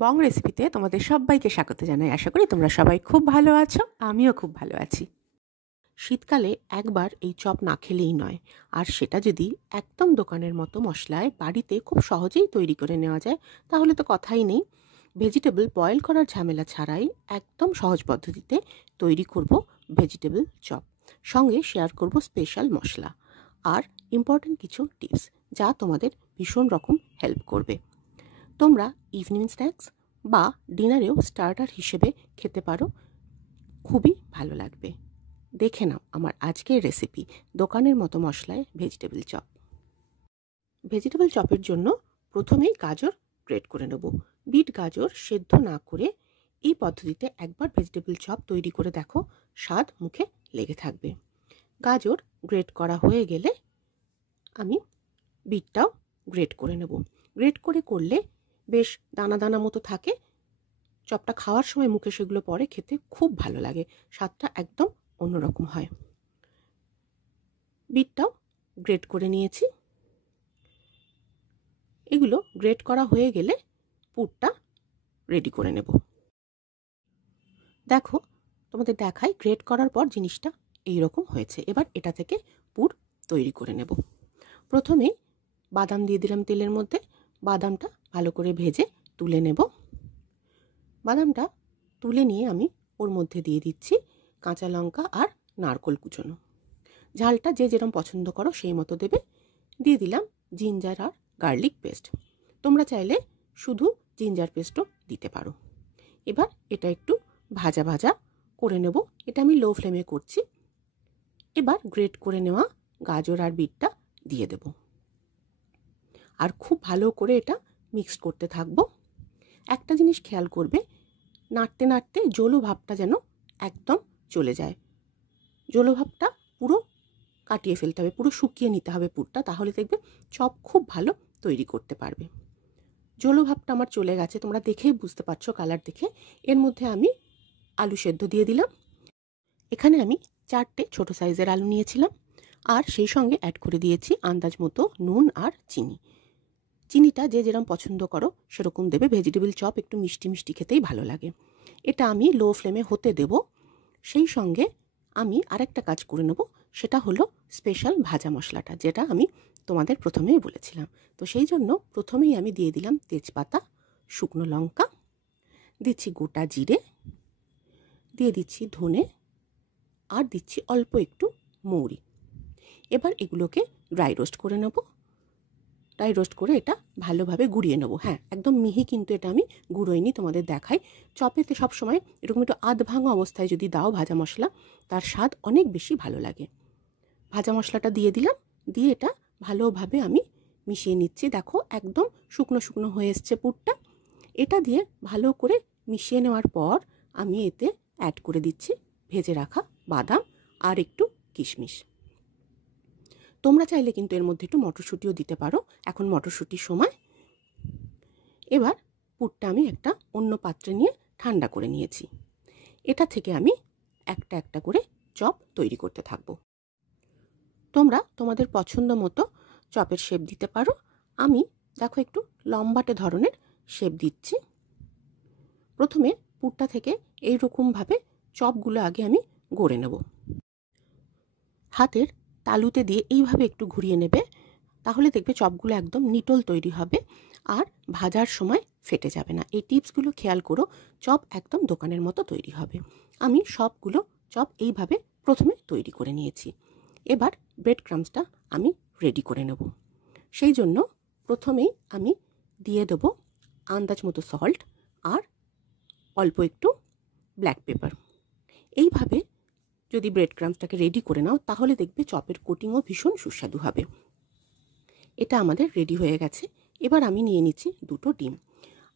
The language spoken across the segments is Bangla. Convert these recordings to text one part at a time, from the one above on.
বং রেসিপিতে তোমাদের সবাইকে স্বাগত জানাই। আশা করি তোমরা সবাই খুব ভালো আছো, আমিও খুব ভালো আছি। শীতকালে একবার এই চপ না খেলেই নয়, আর সেটা যদি একদম দোকানের মতো মশলায় বাড়িতে খুব সহজেই তৈরি করে নেওয়া যায় তাহলে তো কথাই নেই। ভেজিটেবল বয়েল করার ঝামেলা ছাড়াই একদম সহজ পদ্ধতিতে তৈরি করব ভেজিটেবল চপ। সঙ্গে শেয়ার করব স্পেশাল মশলা আর ইম্পর্টেন্ট কিছু টিপস যা তোমাদের ভীষণ রকম হেল্প করবে। তোমরা ইভিনিং স্ন্যাক্স বা ডিনারেও স্টার্টার হিসেবে খেতে পারো, খুবই ভালো লাগবে। দেখে নাও আমার আজকের রেসিপি, দোকানের মতো মশলায় ভেজিটেবল চপ। ভেজিটেবল চপের জন্য প্রথমেই গাজর গ্রেট করে নেব। বিট গাজর সেদ্ধ না করে এই পদ্ধতিতে একবার ভেজিটেবল চপ তৈরি করে দেখো, স্বাদ মুখে লেগে থাকবে। গাজর গ্রেট করা হয়ে গেলে আমি বিটটাও গ্রেট করে নেব। গ্রেট করলে বেশ দানা দানা মতো থাকে, চপটা খাওয়ার সময় মুখে সেগুলো পরে খেতে খুব ভালো লাগে, স্বাদটা একদম অন্যরকম হয়। বিটটাও গ্রেট করে নিয়েছি। এগুলো গ্রেট করা হয়ে গেলে পুরটা রেডি করে নেব। দেখো তোমাদের দেখাই, গ্রেট করার পর জিনিসটা এইরকম হয়েছে। এবার এটা থেকে পুর তৈরি করে নেব। প্রথমে বাদাম দিয়ে দিলাম তেলের মধ্যে। বাদামটা ভালো করে ভেজে তুলে নেব। বাদামটা তুলে নিয়ে আমি ওর মধ্যে দিয়ে দিচ্ছি কাঁচা লঙ্কা আর নারকোল কুচোনো। ঝালটা যে যেরকম পছন্দ করো সেই মতো দেবে। দিয়ে দিলাম জিঞ্জার আর গার্লিক পেস্ট। তোমরা চাইলে শুধু জিঞ্জার পেস্টও দিতে পারো। এবার এটা একটু ভাজা ভাজা করে নেব। এটা আমি লো ফ্লেমে করছি। এবার গ্রেট করে নেওয়া গাজর আর বিটটা দিয়ে দেব, আর খুব ভালো করে এটা মিক্স করতে থাকবো। একটা জিনিস খেয়াল করবে, নাড়তে নাড়তে জলো ভাবটা যেন একদম চলে যায়। জলো ভাবটা পুরো কাটিয়ে ফেলতে হবে, পুরো শুকিয়ে নিতে হবে পুরটা, তাহলে দেখবে চপ খুব ভালো তৈরি করতে পারবে। জলো ভাবটা আমার চলে গেছে, তোমরা দেখেই বুঝতে পারছো কালার দেখে। এর মধ্যে আমি আলু সেদ্ধ দিয়ে দিলাম। এখানে আমি 4টে ছোট সাইজের আলু নিয়েছিলাম, আর সেই সঙ্গে অ্যাড করে দিয়েছি আন্দাজ মতো নুন আর চিনি। চিনিটা যে যেরকম পছন্দ করো সেরকম দেবে। ভেজিটেবল চপ একটু মিষ্টি মিষ্টি খেতেই ভালো লাগে। এটা আমি লো ফ্লেমে হতে দেব। সেই সঙ্গে আমি আরেকটা কাজ করে নেব, সেটা হলো স্পেশাল ভাজা মশলাটা, যেটা আমি তোমাদের প্রথমেই বলেছিলাম। তো সেই জন্য প্রথমেই আমি দিয়ে দিলাম তেজপাতা, শুকনো লঙ্কা, দিচ্ছি গোটা জিরে, দিয়ে দিচ্ছি ধনে, আর দিচ্ছি অল্প একটু মৌরি। এবার এগুলোকে ড্রাই রোস্ট করে নেব। ড্রাই রোস্ট করে এটা ভালোভাবে গুঁড়িয়ে নেব। হ্যাঁ, একদম মিহি কিন্তু এটা আমি গুঁড়োইনি, তোমাদের দেখাই। চপেতে সবসময় এরকম একটু আধ ভাঙা অবস্থায় যদি দাও ভাজা মশলা, তার স্বাদ অনেক বেশি ভালো লাগে। ভাজা মশলাটা দিয়ে দিলাম, দিয়ে এটা ভালোভাবে আমি মিশিয়ে নিচ্ছি। দেখো একদম শুকনো শুকনো হয়ে এসছে পুরটা। এটা দিয়ে ভালো করে মিশিয়ে নেওয়ার পর আমি এতে অ্যাড করে দিচ্ছি ভেজে রাখা বাদাম আর একটু কিশমিশ। তোমরা চাইলে কিন্তু এর মধ্যে একটু মটরশুঁটিও দিতে পারো, এখন মটরশুঁটির সময়। এবার পুরটা আমি একটা অন্য পাত্রে নিয়ে ঠান্ডা করে নিয়েছি। এটা থেকে আমি একটা একটা করে চপ তৈরি করতে থাকবো। তোমরা তোমাদের পছন্দ মতো চপের শেপ দিতে পারো। আমি দেখো একটু লম্বাটে ধরনের শেপ দিচ্ছি। প্রথমে পুরটা থেকে এইরকমভাবে চপগুলো আগে আমি গড়ে নেব। হাতের তালুতে দিয়ে এইভাবে একটু ঘুরিয়ে নেবে, তাহলে দেখবে চপগুলো একদম নিটল তৈরি হবে আর ভাজার সময় ফেটে যাবে না। এই টিপসগুলো খেয়াল করো, চপ একদম দোকানের মতো তৈরি হবে। আমি সবগুলো চপ এইভাবে প্রথমে তৈরি করে নিয়েছি। এবার ব্রেড ক্রাম্বসটা আমি রেডি করে নেব। সেই জন্য প্রথমেই আমি দিয়ে দেবো আন্দাজ মতো সল্ট আর অল্প একটু ব্ল্যাক পেপার। এইভাবে যদি ব্রেড ক্রাম্বসটাকে রেডি করে নাও তাহলে দেখবে চপের কোটিংও ভীষণ সুস্বাদু হবে। এটা আমাদের রেডি হয়ে গেছে। এবার আমি নিয়ে নিচ্ছি 2টো ডিম।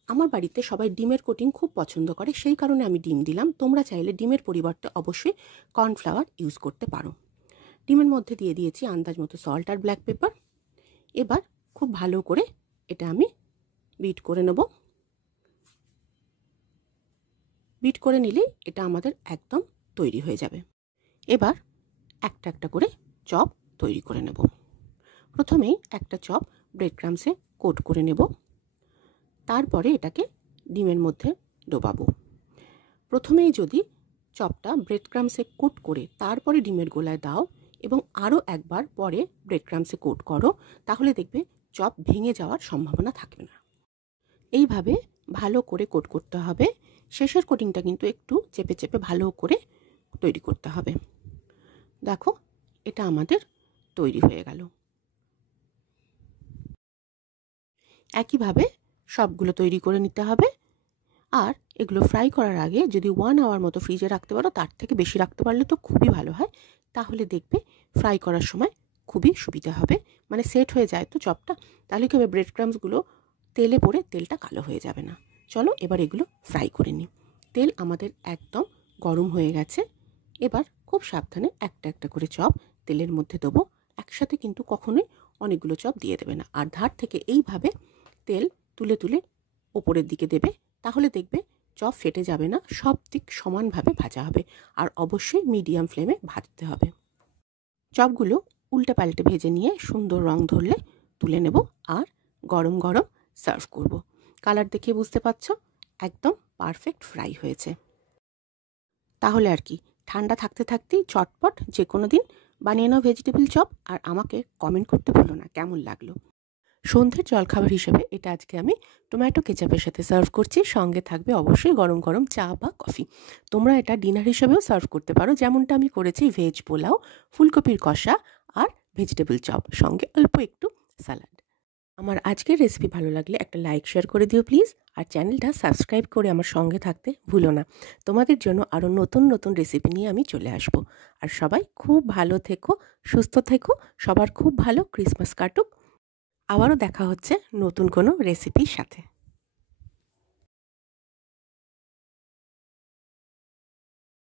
আমার বাড়িতে সবাই ডিমের কোটিং খুব পছন্দ করে, সেই কারণে আমি ডিম দিলাম। তোমরা চাইলে ডিমের পরিবর্তে অবশ্যই কর্নফ্লাওয়ার ইউজ করতে পারো। ডিমের মধ্যে দিয়ে দিয়েছি আন্দাজ মতো সল্ট আর ব্ল্যাক পেপার। এবার খুব ভালো করে এটা আমি বিট করে নেব। বিট করে নিলেই এটা আমাদের একদম তৈরি হয়ে যাবে। এবার একটা একটা করে চপ তৈরি করে নেব। প্রথমেই একটা চপ ব্রেড ক্রাম্বসে কোট করে নেব। তারপরে এটাকে ডিমের মধ্যে ডোবাবো। প্রথমেই যদি চপটা ব্রেড ক্রামসে কোট করে তারপরে ডিমের গোলায় দাও এবং আরও একবার পরে ব্রেড ক্রামসে কোট করো, তাহলে দেখবে চপ ভেঙে যাওয়ার সম্ভাবনা থাকবে না। এইভাবে ভালো করে কোট করতে হবে। শেষের কোটিংটা কিন্তু একটু চেপে চেপে ভালো করে তৈরি করতে হবে। দেখো, এটা আমাদের তৈরি হয়ে গেল। একইভাবে সবগুলো তৈরি করে নিতে হবে। আর এগুলো ফ্রাই করার আগে যদি 1 আওয়ার মতো ফ্রিজে রাখতে পারো, তার থেকে বেশি রাখতে পারলে তো খুবই ভালো হয়। তাহলে দেখবে ফ্রাই করার সময় খুবই সুবিধা হবে, মানে সেট হয়ে যায় তো চপটা। তাহলে কি হবে, ব্রেড ক্রামসগুলো তেলে পড়ে তেলটা কালো হয়ে যাবে না। চলো এবার এগুলো ফ্রাই করে নিই। তেল আমাদের একদম গরম হয়ে গেছে। এবার খুব সাবধানে একটা একটা করে চপ তেলের মধ্যে দেবো। একসাথে কিন্তু কখনোই অনেকগুলো চপ দিয়ে দেবে না। আর ধার থেকে এইভাবে তেল তুলে তুলে ওপরের দিকে দেবে, তাহলে দেখবে চপ ফেটে যাবে না, সব দিক সমানভাবে ভাজা হবে। আর অবশ্যই মিডিয়াম ফ্লেমে ভাজতে হবে। চপগুলো উল্টে পাল্টে ভেজে নিয়ে সুন্দর রং ধরলে তুলে নেব আর গরম গরম সার্ভ করব। কালার দেখে বুঝতে পারছো একদম পারফেক্ট ফ্রাই হয়েছে। তাহলে আর কি, ঠান্ডা থাকতে থাকতেই চটপট যে কোনো দিন বানিয়ে নাও ভেজিটেবল চপ, আর আমাকে কমেন্ট করতে ভুলো না কেমন লাগলো। সন্ধ্যের জলখাবার হিসেবে এটা আজকে আমি টমেটো কেচাপের সাথে সার্ভ করছি। সঙ্গে থাকবে অবশ্যই গরম গরম চা বা কফি। তোমরা এটা ডিনার হিসেবেও সার্ভ করতে পারো, যেমনটা আমি করেছি ভেজ পোলাও, ফুলকপির কষা আর ভেজিটেবল চপ, সঙ্গে অল্প একটু স্যালাড। আমার আজকের রেসিপি ভালো লাগলে একটা লাইক শেয়ার করে দিও প্লিজ, আর চ্যানেলটা সাবস্ক্রাইব করে আমার সঙ্গে থাকতে ভুলো না। তোমাদের জন্য আরও নতুন নতুন রেসিপি নিয়ে আমি চলে আসব। আর সবাই খুব ভালো থেকো, সুস্থ থেকো, সবার খুব ভালো ক্রিসমাস কাটুক। আবারও দেখা হচ্ছে নতুন কোনো রেসিপির সাথে।